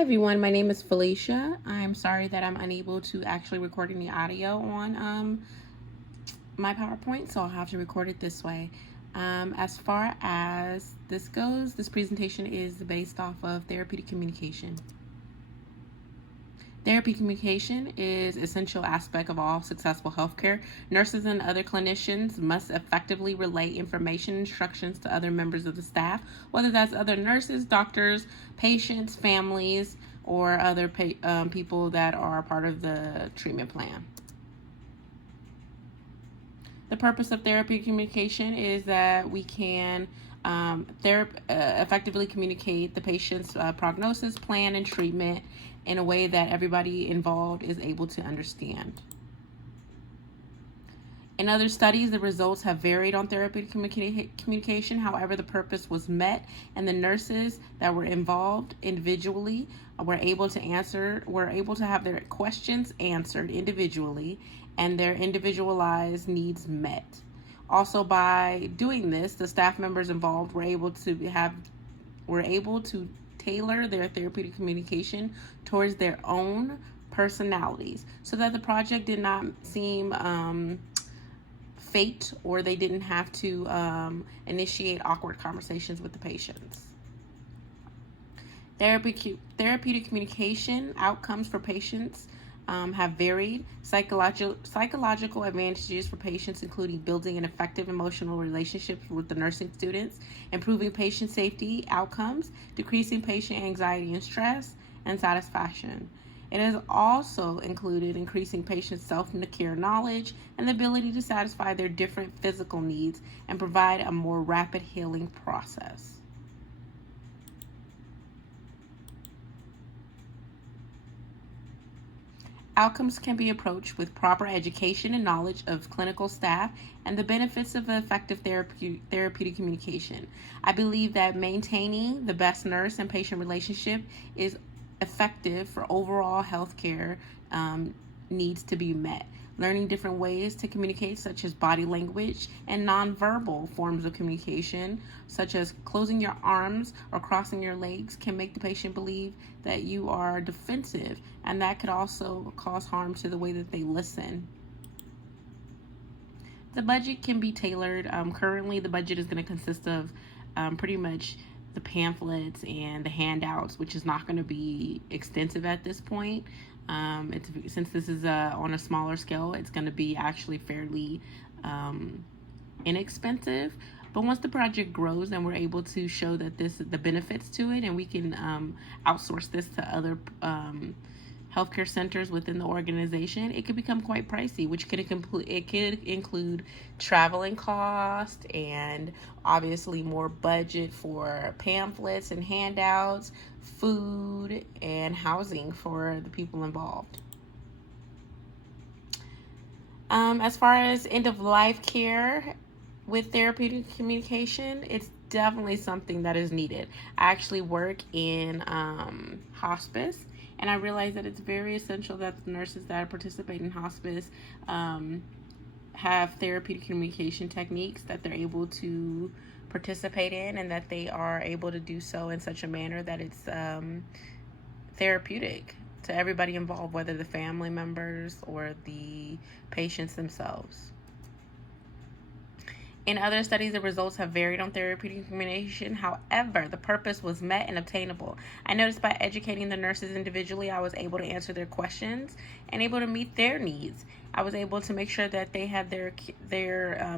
Hi everyone, my name is Felicia. I'm sorry that I'm unable to actually record any audio on my PowerPoint, so I'll have to record it this way. As far as this goes, this presentation is based off of therapeutic communication. Therapy communication is an essential aspect of all successful healthcare. Nurses and other clinicians must effectively relay information and instructions to other members of the staff, whether that's other nurses, doctors, patients, families, or other people that are part of the treatment plan. The purpose of therapy communication is that we can effectively communicate the patient's prognosis, plan, and treatment in a way that everybody involved is able to understand. In other studies, the results have varied on therapeutic communication. However, the purpose was met, and the nurses that were involved individually were able to have their questions answered individually and their individualized needs met. Also, by doing this, the staff members involved were able to tailor their therapeutic communication towards their own personalities, so that the project did not seem fate, or they didn't have to initiate awkward conversations with the patients. Therapeutic communication outcomes for patients have varied. Psychological advantages for patients, including building an effective emotional relationship with the nursing students, improving patient safety outcomes, decreasing patient anxiety and stress, and satisfaction. It has also included increasing patients' self-care knowledge and the ability to satisfy their different physical needs and provide a more rapid healing process. Outcomes can be approached with proper education and knowledge of clinical staff and the benefits of effective therapeutic communication. I believe that maintaining the best nurse and patient relationship is effective for overall healthcare needs to be met. Learning different ways to communicate, such as body language and nonverbal forms of communication, such as closing your arms or crossing your legs, can make the patient believe that you are defensive, and that could also cause harm to the way that they listen. The budget can be tailored. Currently, the budget is going to consist of pretty much the pamphlets and the handouts, which is not going to be extensive at this point. Since this is on a smaller scale, it's going to be actually fairly inexpensive. But once the project grows and we're able to show that the benefits to it, and we can outsource this to other healthcare centers within the organization, it could become quite pricey, which could include traveling costs and obviously more budget for pamphlets and handouts, food, and housing for the people involved. As far as end-of-life care with therapeutic communication, it's definitely something that is needed. I actually work in hospice, and I realize that it's very essential that the nurses that participate in hospice have therapeutic communication techniques that they're able to participate in, and that they are able to do so in such a manner that it's therapeutic to everybody involved, whether the family members or the patients themselves. In other studies, the results have varied on therapeutic communication. However, the purpose was met and obtainable. I noticed by educating the nurses individually, I was able to answer their questions and able to meet their needs. I was able to make sure that they had their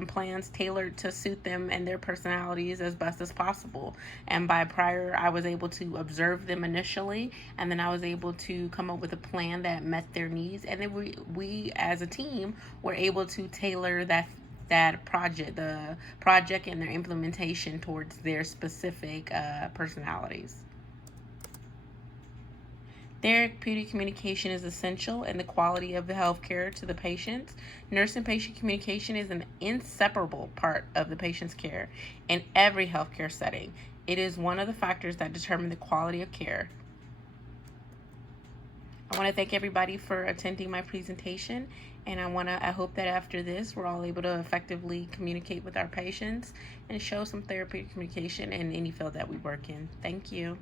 plans tailored to suit them and their personalities as best as possible. And I was able to observe them initially, and then I was able to come up with a plan that met their needs. And then we as a team were able to tailor the project and their implementation towards their specific personalities. Therapeutic communication is essential in the quality of the healthcare to the patients. Nurse and patient communication is an inseparable part of the patient's care in every healthcare setting. It is one of the factors that determine the quality of care. I want to thank everybody for attending my presentation, and I hope that after this we're all able to effectively communicate with our patients and show some therapeutic communication in any field that we work in. Thank you.